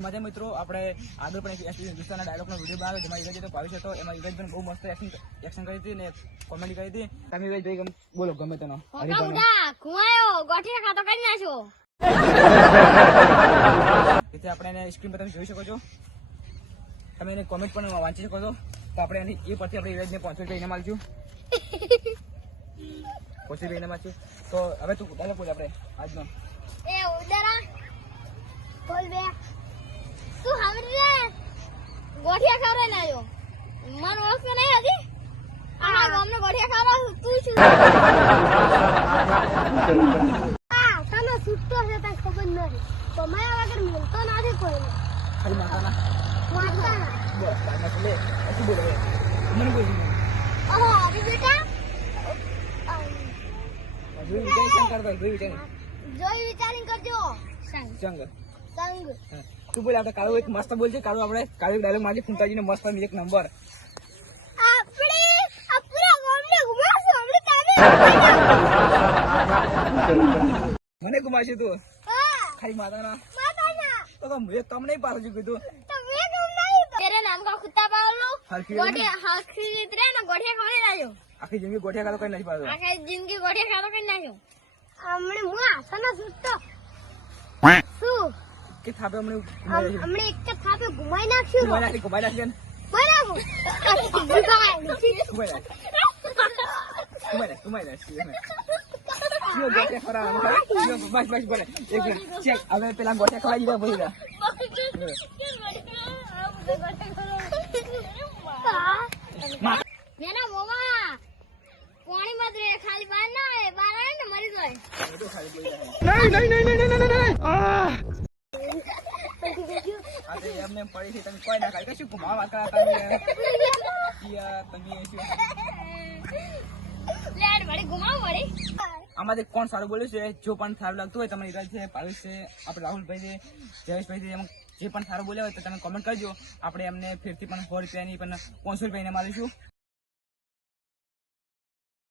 મજા મિત્રો આપણે આગળ પણ એક હિન્દુસ્તાનના ડાયલોગનો વિડીયો બનાવ્યો જેમાં ઈરાજ તો ભાવિ હતો એમાં ઈરાજ પણ બહુ મસ્ત એક્શન કરી હતી ને કોમેડી કરી હતી. તમે ભાઈ બોલો ગમે તેનો ગોઠિયા ખાતો કરી નાખો. એટલે આપણે એને સ્ક્રીન પર તમે જોઈ શકો છો, તમે એને કોમેન્ટ પણ વાંચી શકો છો. તો આપણે એની એ પરથી આપણે ઈરાજને 500 રૂપિયા ઇનામ આલશું. 500 રૂપિયા ઇનામ આલશું. તો હવે તું ડાયલોગ બોલ આપણે આજનો. એ ઉડરા બોલ બે તું હમરે ગોઠિયા ખાવરે નાયો મન ઓળખ નહીં હતી. આ ગામને ગોઠિયા ખાવા તું છું. તને સુટતો છે તને ખબર નથી. કમાયા વગર મળતો નથી કોઈ. ખાલી માતાના માતાના બસ કાના લે શું બોલે મને બોલ. અરે બેટા જોઈ વિચારી કરતો જોઈ વિચારીને કરજો. સંગ સંગ તું બોલે આપણે કાળો એક મસ્ત બોલ છે. કાળો આપણે કાળો ડાયલોગ મારી ફૂંકાજીને મસ્ત એક નંબર આપણે આ પૂરા ગામને ઘુમાવશું આપણે તારે. મને ગુમાવશે તું હા ખાલી માતાના માતાના તો મેં તમને પાછું કીધું તમે કેમ નહીં તેરે નામ કા કુત્તા પાલો હલકી ગોઠિયા હાખી લીધરે ને ગોઠિયા ખાઈ નાખ્યો. આખી જિંદગી ગોઠિયા ખાતો કઈ નથી પાછો. આખી જિંદગી ગોઠિયા ખાતો કરી નાખ્યો. હમણે હું આસાના સુટતો શું કે થાપે હમણે હમણે એક જ થાપે ઘુમાઈ નાખ્યું. ઘુમાઈ નાખી ને બરાબર બસ બોલે એક ચેક હવે પેલા ગોઠિયા ખવાઈ દીધા પછી મેના મોવા પાણી મત રે ખાલી બાર ના આવે બાર આવે ને મરી જાય. એમને પડી છે તમે કોઈ ના ખાય કશું ઘુમાવા કરતા તમે લેડ વળી ઘુમાવ વળી. આમાંથી કોણ સારું બોલ્યું છે? જો પણ સારું લાગતું હોય તમને ઈરાજ છે, ભાવેશ છે, આપણે રાહુલભાઈ છે, જયેશભાઈ છે, એમાં જે પણ સારું બોલ્યા હોય તો તમે કોમેન્ટ કરજો. આપણે એમને ફેરથી પણ 100 રૂપિયાની પણ 500 રૂપિયા ઇનામ આલીશું.